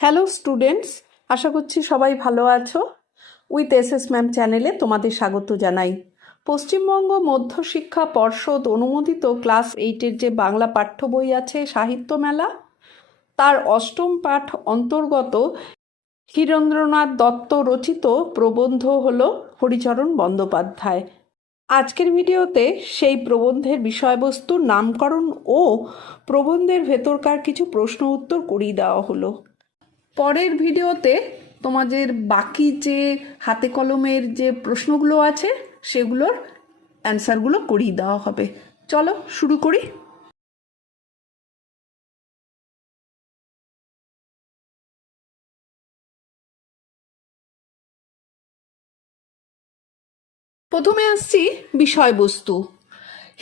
Hello students, আশা করছি সবাই ভালো আছো। উইথ এসএস ম্যাম চ্যানেলে তোমাদের স্বাগত জানাই। পশ্চিমবঙ্গ মধ্যশিক্ষা পর্ষদ অনুমোদিত ক্লাস 8-এর যে বাংলা পাঠ্য বই আছে সাহিত্য মেলা, তার অষ্টম পাঠ অন্তর্গত হীরেন্দ্রনাথ দত্ত রচিত প্রবন্ধ হলো হরিচরণ বন্দ্যোপাধ্যায়। আজকের ভিডিওতে সেই প্রবন্ধের বিষয়বস্তু, নামকরণ ও প্রবন্ধের ভেতরকার কিছু প্রশ্ন উত্তর করিয়ে দেওয়া হলো। পরের ভিডিওতে তোমাদের বাকি যে হাতে কলমের যে প্রশ্নগুলো আছে সেগুলোর অ্যান্সারগুলো করিয়ে দেওয়া হবে। চলো শুরু করি। প্রথমে আসছি বিষয়বস্তু।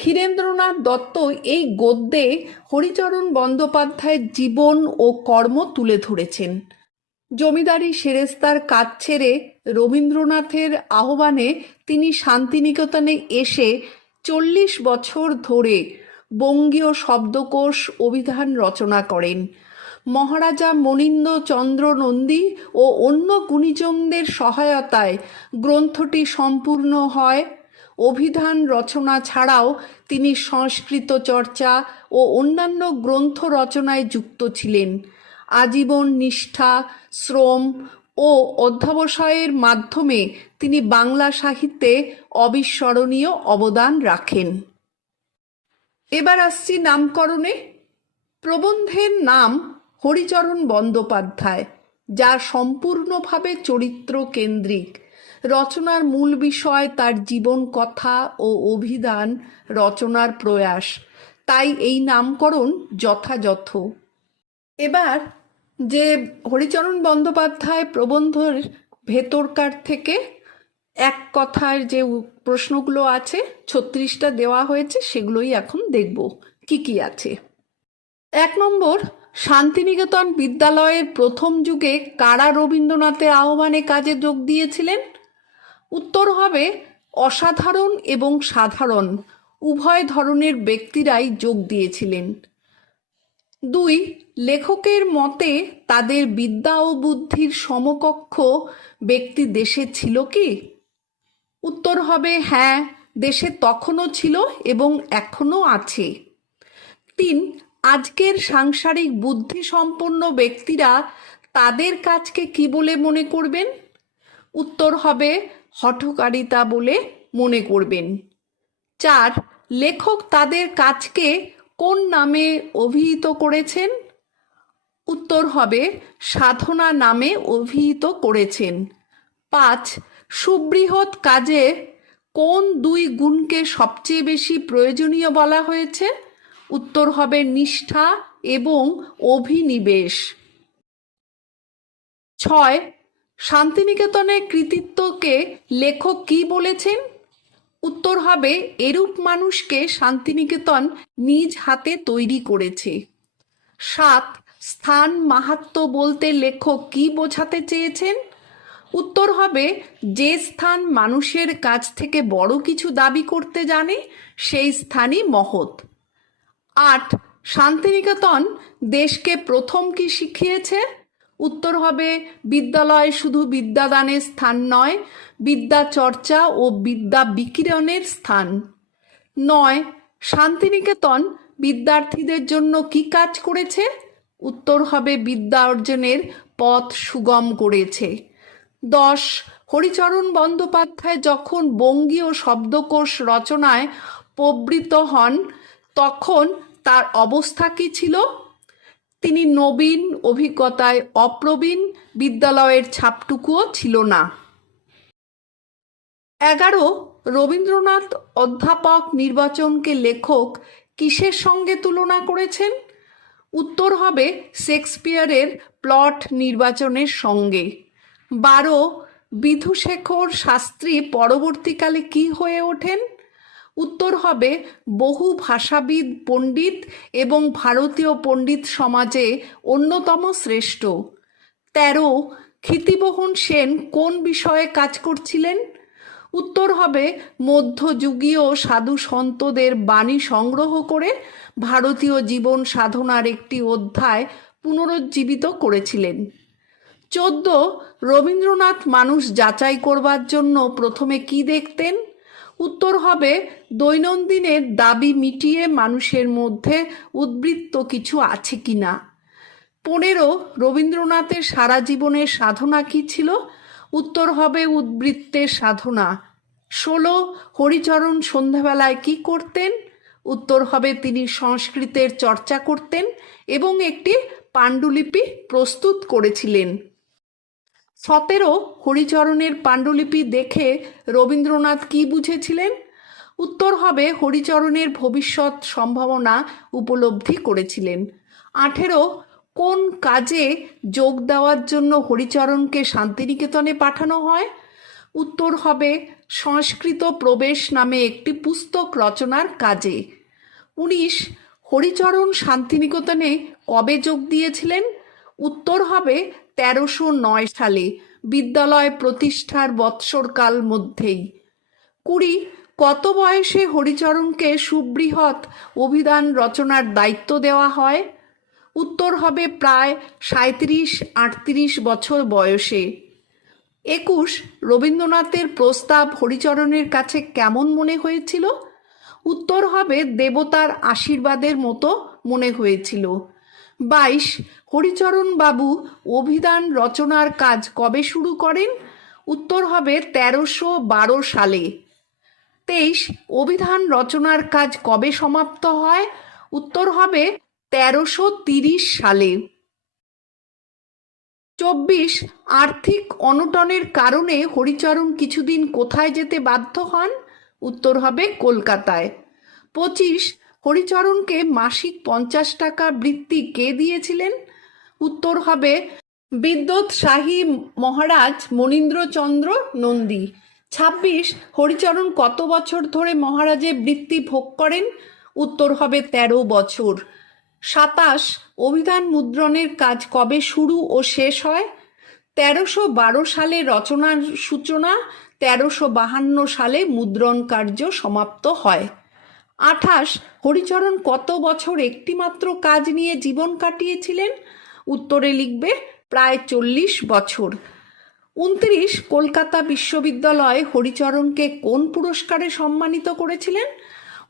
হীরেন্দ্রনাথ দত্ত এই গদ্যে হরিচরণ বন্দ্যোপাধ্যায়ের জীবন ও কর্ম তুলে ধরেছেন। জমিদারি সেরেস্তার কাজ ছেড়ে রবীন্দ্রনাথের আহ্বানে তিনি শান্তিনিকেতনে এসে 40 বছর ধরে বঙ্গীয় শব্দকোষ অভিধান রচনা করেন। মহারাজা মনীন্দ্র চন্দ্র নন্দী ও অন্য গুণীজনদের সহায়তায় গ্রন্থটি সম্পূর্ণ হয়। অভিধান রচনা ছাড়াও তিনি সংস্কৃত চর্চা ও অন্যান্য গ্রন্থ রচনায় যুক্ত ছিলেন। আজীবন নিষ্ঠা, শ্রম ও অধ্যবসায়ের মাধ্যমে তিনি বাংলা সাহিত্যে অবিস্মরণীয় অবদান রাখেন। এবার আসছি নামকরণে। প্রবন্ধের নাম হরিচরণ বন্দ্যোপাধ্যায়, যা সম্পূর্ণভাবে চরিত্র কেন্দ্রিক। রচনার মূল বিষয় তার জীবন কথা ও অভিধান রচনার প্রয়াস, তাই এই নামকরণ যথাযথ। এবার যে হরিচরণ বন্দ্যোপাধ্যায় প্রবন্ধের ভেতরকার থেকে এক কথার যে প্রশ্নগুলো আছে 36টা দেওয়া হয়েছে, সেগুলোই এখন দেখব কি কি আছে। 1 নম্বর, শান্তিনিকেতন বিদ্যালয়ের প্রথম যুগে কারা রবীন্দ্রনাথের আহ্বানে কাজে যোগ দিয়েছিলেন? উত্তর হবে অসাধারণ এবং সাধারণ উভয় ধরনের ব্যক্তিরাই যোগ দিয়েছিলেন। 2, লেখকের মতে তাদের বিদ্যা ও বুদ্ধির সমকক্ষ ব্যক্তি দেশে ছিল কি? উত্তর হবে হ্যাঁ, দেশে তখনও ছিল এবং এখনও আছে। 3, আজকের সাংসারিক বুদ্ধিসম্পন্ন ব্যক্তিরা তাদের কাজকে কি বলে মনে করবেন? উত্তর হবে হঠকারিতা বলে মনে করবেন। 4, লেখক তাদের কাজকে কোন নামে অভিহিত করেছেন? উত্তর হবে সাধনা নামে অভিহিত করেছেন। 5, সুবৃহৎ কাজে কোন 2 গুণকে সবচেয়ে বেশি প্রয়োজনীয় বলা হয়েছে? উত্তর হবে নিষ্ঠা এবং অভিনিবেশ। 6, শান্তিনিকেতনের কৃতিত্বকে লেখক কি বলেছেন? উত্তর হবে এরূপ মানুষকে শান্তিনিকেতন নিজ হাতে তৈরি করেছে। 7, স্থান মাহাত্ম্য বলতে লেখক কি বোঝাতে চেয়েছেন? উত্তর হবে যে স্থান মানুষের কাছ থেকে বড় কিছু দাবি করতে জানে সেই স্থানই মহৎ। 8, শান্তিনিকেতন দেশকে প্রথম কি শিখিয়েছে? উত্তর হবে বিদ্যালয় শুধু বিদ্যাদানের স্থান নয়, বিদ্যা চর্চা ও বিদ্যা বিকিরণের স্থান। 9, শান্তিনিকেতন বিদ্যার্থীদের জন্য কি কাজ করেছে? উত্তর হবে বিদ্যা অর্জনের পথ সুগম করেছে। 10, হরিচরণ বন্দ্যোপাধ্যায় যখন বঙ্গীয় শব্দকোষ রচনায় প্রবৃত্ত হন তখন তার অবস্থা কি ছিল? তিনি নবীন, অভিজ্ঞতায় অপ্রবীণ, বিদ্যালয়ের ছাপটুকুও ছিল না। 11, রবীন্দ্রনাথ অধ্যাপক নির্বাচনকে লেখক কিসের সঙ্গে তুলনা করেছেন? উত্তর হবে শেক্সপিয়ারের প্লট নির্বাচনের সঙ্গে। 12, বিধুশেখর শাস্ত্রী পরবর্তীকালে কি হয়ে ওঠেন? উত্তর হবে বহু ভাষাবিদ পণ্ডিত এবং ভারতীয় পণ্ডিত সমাজে অন্যতম শ্রেষ্ঠ। 13, ক্ষিতিমোহন সেন কোন বিষয়ে কাজ করছিলেন? উত্তর হবে মধ্যযুগীয় সাধু সন্তদের বাণী সংগ্রহ করে ভারতীয় জীবন সাধনার একটি অধ্যায় পুনরুজ্জীবিত করেছিলেন। 14, রবীন্দ্রনাথ মানুষ যাচাই করবার জন্য প্রথমে কি দেখতেন? উত্তর হবে দৈনন্দিনের দাবি মিটিয়ে মানুষের মধ্যে উদ্বৃত্ত কিছু আছে কিনা। 15, রবীন্দ্রনাথের সারা জীবনের সাধনা কি ছিল? উত্তর হবে উদ্বৃত্তের সাধনা। 16, হরিচরণ সন্ধ্যাবেলায় কি করতেন? উত্তর হবে তিনি সংস্কৃতের চর্চা করতেন এবং একটি পাণ্ডুলিপি প্রস্তুত করেছিলেন। 17, হরিচরণের পাণ্ডুলিপি দেখে রবীন্দ্রনাথ কি বুঝেছিলেন? উত্তর হবে হরিচরণের ভবিষ্যৎ সম্ভাবনা উপলব্ধি করেছিলেন। 18, কোন কাজে যোগ দেওয়ার জন্য হরিচরণকে শান্তিনিকেতনে পাঠানো হয়? উত্তর হবে সংস্কৃত প্রবেশ নামে একটি পুস্তক রচনার কাজে। 19, হরিচরণ শান্তিনিকেতনে কবে যোগ দিয়েছিলেন? উত্তর হবে 1309 সালে, বিদ্যালয় প্রতিষ্ঠার বৎসরকাল মধ্যেই। 20, কত বয়সে হরিচরণকে সুবৃহৎ অভিধান রচনার দায়িত্ব দেওয়া হয়? উত্তর হবে প্রায় 37-38 বছর বয়সে। 21, রবীন্দ্রনাথের প্রস্তাব হরিচরণের কাছে কেমন মনে হয়েছিল? উত্তর হবে দেবতার আশীর্বাদের মতো মনে হয়েছিল। 22, হরিচরণ বাবু অভিধান রচনার কাজ কবে শুরু করেন? উত্তর হবে 1312 সালে। 23, অভিধান রচনার কাজ কবে সমাপ্ত হয়? উত্তর হবে 1330 সালে। 24, আর্থিক অনটনের কারণে হরিচরণ কিছুদিন কোথায় যেতে বাধ্য হন? উত্তর হবে কলকাতায়। 25, হরিচরণকে মাসিক 50 টাকা বৃত্তি কে দিয়েছিলেন? উত্তর হবে বিদ্যোৎসাহী মহারাজ মনীন্দ্রচন্দ্র নন্দী। 26, হরিচরণ কত বছর ধরে মহারাজের বৃত্তি ভোগ করেন? উত্তর হবে 13 বছর। 27, অভিধান মুদ্রণের কাজ কবে শুরু ও শেষ হয়? 1312 সালে রচনার সূচনা, 1352 সালে মুদ্রণ কার্য সমাপ্ত হয়। 28, হরিচরণ কত বছর একটিমাত্র কাজ নিয়ে জীবন কাটিয়েছিলেন? উত্তরে লিখবে প্রায় 40 বছর। 29, কলকাতা বিশ্ববিদ্যালয় হরিচরণকে কোন পুরস্কারে সম্মানিত করেছিলেন?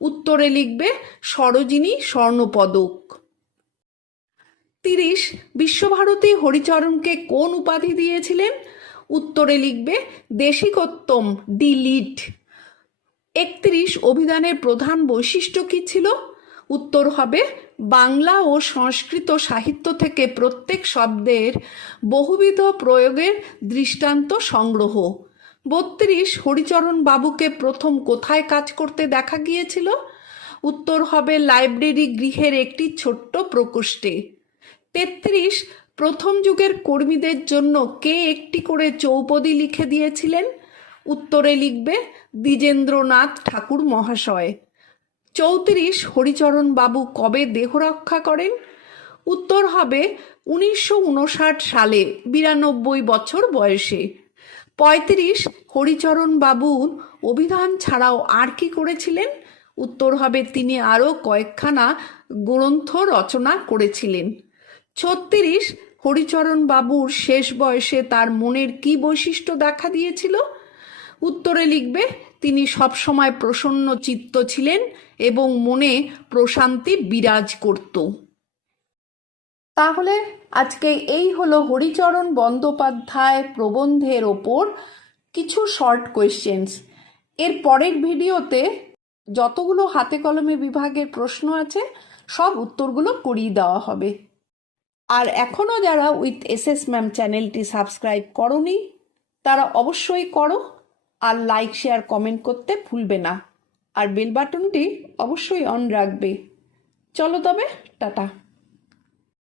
উত্তরে লিখবে সরোজিনী স্বর্ণপদক। 30, বিশ্বভারতী হরিচরণকে কোন উপাধি দিয়েছিলেন? উত্তরে লিখবে দেশিকোত্তম ডি লিট। 31, অভিধানের প্রধান বৈশিষ্ট্য কী ছিল? উত্তর হবে বাংলা ও সংস্কৃত সাহিত্য থেকে প্রত্যেক শব্দের বহুবিধ প্রয়োগের দৃষ্টান্ত সংগ্রহ। 32, হরিচরণ বাবুকে প্রথম কোথায় কাজ করতে দেখা গিয়েছিল? উত্তর হবে লাইব্রেরি গৃহের একটি ছোট্ট প্রকোষ্ঠে। 33, প্রথম যুগের কর্মীদের জন্য কে একটি করে চৌপদী লিখে দিয়েছিলেন? উত্তরে লিখবে দ্বিজেন্দ্রনাথ ঠাকুর মহাশয়। 34, হরিচরণ বাবু কবে দেহ রক্ষা করেন? উত্তর হবে 1959 সালে, 92 বছর বয়সে। 35, হরিচরণ বাবু অভিধান ছাড়াও আর কি করেছিলেন? উত্তর হবে তিনি আরও কয়েকখানা গ্রন্থ রচনা করেছিলেন। 36, হরিচরণ বাবুর শেষ বয়সে তার মনের কি বৈশিষ্ট্য দেখা দিয়েছিল? উত্তরে লিখবে তিনি সবসময় প্রসন্ন চিত্ত ছিলেন এবং মনে প্রশান্তি বিরাজ করত। তাহলে আজকে এই হলো হরিচরণ বন্দ্যোপাধ্যায় প্রবন্ধের ওপর কিছু শর্ট কোয়েশ্চেন্স। এর পরের ভিডিওতে যতগুলো হাতে কলমে বিভাগের প্রশ্ন আছে সব উত্তরগুলো করিয়ে দেওয়া হবে। আর এখনও যারা উইথ এসএস ম্যাম চ্যানেলটি সাবস্ক্রাইব করোনি তারা অবশ্যই করো, আর লাইক শেয়ার কমেন্ট করতে ভুলবে না, আর বেল বাটনটি অবশ্যই অন রাখবে। চলো তবে, টাটা।